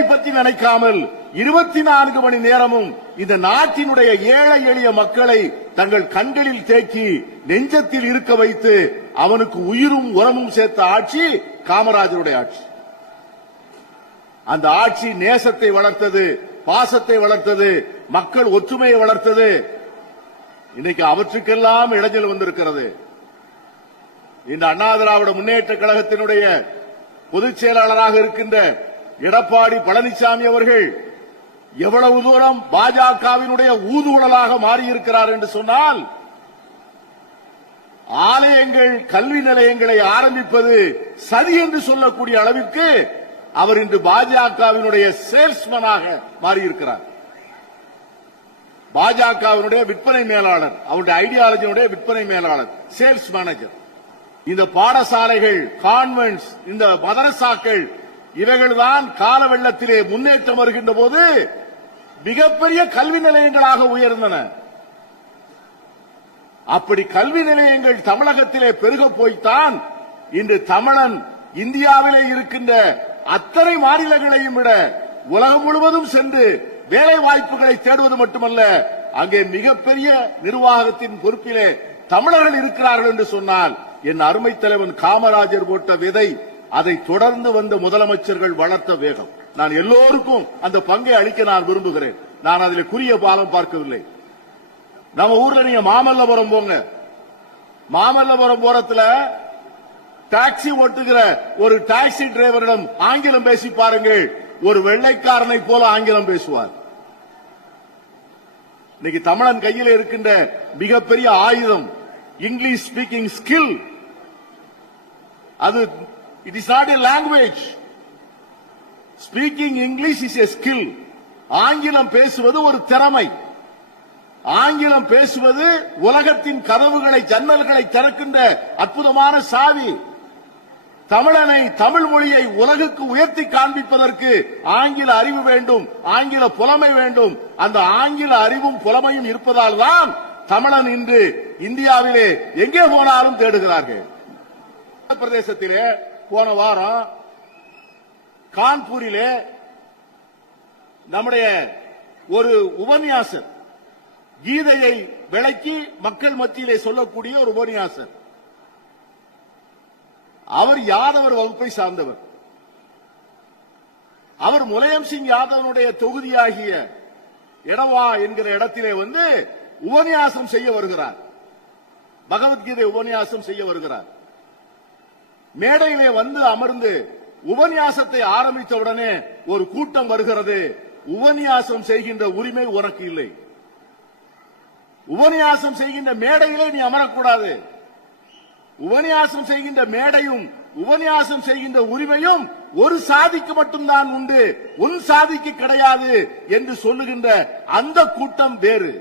மக்களை பற்றி நினைக்காமல் 24 மணி நேரமும் இந்த நாட்டினுடைய ஏழை எளிய மக்களை தங்கள் கண்களில் தேக்கி நெஞ்சத்தில் இருக்க வைத்து அவனுக்கு உயிரும் உரமும் சேர்த்த ஆட்சி காமராஜருடைய ஆட்சி. அந்த ஆட்சி நேசத்தை வளர்த்தது, பாசத்தை வளர்த்தது, மக்கள் ஒற்றுமையை வளர்த்தது. இன்னைக்கு அவற்றுக்கெல்லாம் இடைஞ்சல் வந்திருக்கிறது. இந்த அண்ணா திராவிட முன்னேற்ற கழகத்தினுடைய பொதுச் செயலாளராக இருக்கின்ற எடப்பாடி பழனிசாமி அவர்கள் எவ்வளவு தூரம் பாஜகவினுடைய ஊதுகுழலாக மாறியிருக்கிறார் என்று சொன்னால், ஆலயங்கள் கல்வி நிலையங்களை ஆரம்பிப்பது சரி என்று சொல்லக்கூடிய அளவிற்கு அவர் இன்று பாஜகவினுடைய சேல்ஸ்மேனாக மாறியிருக்கிறார். பாஜகவினுடைய விற்பனை மேலாளர், அவருடைய ஐடியாலஜியுடைய விற்பனை மேலாளர், சேல்ஸ் மேனேஜர். இந்த பாடசாலைகள், கான்வென்ட்ஸ், இந்த மதரசாக்கள் இவைகள்தான் கால வெள்ளத்திலே முன்னேற்றம் வருகின்ற போது மிகப்பெரிய கல்வி நிலையங்களாக உயர்ந்தன. அப்படி கல்வி நிலையங்கள் தமிழகத்திலே பெருக போய்த்தான் இன்று தமிழன் இந்தியாவிலே இருக்கின்ற அத்தனை மாநிலங்களையும் விட உலகம் முழுவதும் சென்று வேலை வாய்ப்புகளை தேடுவது மட்டுமல்ல, அங்கே மிகப்பெரிய நிர்வாகத்தின் பொறுப்பிலே தமிழர்கள் இருக்கிறார்கள் என்று சொன்னால், என் அருமை தலைவன் காமராஜர் போட்ட விதை, அதை தொடர்ந்து வந்த முதலமைச்சர்கள் வளர்த்த வேகம். நான் எல்லோருக்கும் அந்த பங்கை அளிக்க நான் விரும்புகிறேன். நான் அதில் குறுகிய பாலம் பார்க்கவில்லை. நம்ம ஊர்ல நீங்க மாமல்லபுரம் போங்க, மாமல்லபுரம் போறதுல டாக்ஸி ஓட்டுகிற ஒரு டாக்ஸி டிரைவரிடம் ஆங்கிலம் பேசி பாருங்கள், ஒரு வெள்ளைக்காரனை போல ஆங்கிலம் பேசுவார். இன்னைக்கு தமிழன் கையில் இருக்கின்ற மிகப்பெரிய ஆயுதம் இங்கிலீஷ் ஸ்பீக்கிங் ஸ்கில். அது it is not a language. Speaking English is a skill. ஆங்கிலம் பேசுவது ஒரு திறமை. ஆங்கிலம் பேசுவது உலகத்தின் கதவுகளை, ஜன்னல்களை திறக்கின்ற அற்புதமான சாவி. தமிழனை, தமிழ் மொழியை உலகுக்கு உயர்த்தி காண்பிப்பதற்கு ஆங்கில அறிவு வேண்டும், ஆங்கில புலமை வேண்டும். அந்த ஆங்கில அறிவும் புலமையும் இருப்பதால் தான் தமிழன் இன்று இந்தியாவிலே எங்கே போனாலும் தேடுகிறார்கள். பிரதேசத்திலே போன வாரம் கான்பூரிலே நம்முடைய ஒரு உபன்யாசர், கீதையை விளக்கி மக்கள் மத்தியிலே சொல்லக்கூடிய ஒரு உபன்யாசர், அவர் யாதவர் வகுப்பை சார்ந்தவர். அவர் முலாயம் சிங் யாதவனுடைய தொகுதியாகிய எடவா என்கிற இடத்திலே வந்து உபன்யாசம் செய்ய வருகிறார். பகவத்கீதை உபன்யாசம் செய்ய வருகிறார். மேடையிலே வந்து அமர்ந்து உபன்யாசத்தை ஆரம்பித்த உடனே ஒரு கூட்டம் வருகிறது. உபன்யாசம் செய்கின்ற உரிமை உனக்கு இல்லை. உபன்யாசம் செய்கின்ற மேடையிலே நீ அமரக்கூடாது. உபன்யாசம் செய்கின்ற மேடையும் உபன்யாசம் செய்கின்ற உரிமையும் ஒரு சாதிக்கு மட்டும்தான் உண்டு, உன் சாதிக்கு கிடையாது என்று சொல்லுகின்ற அந்த கூட்டம் வேறு.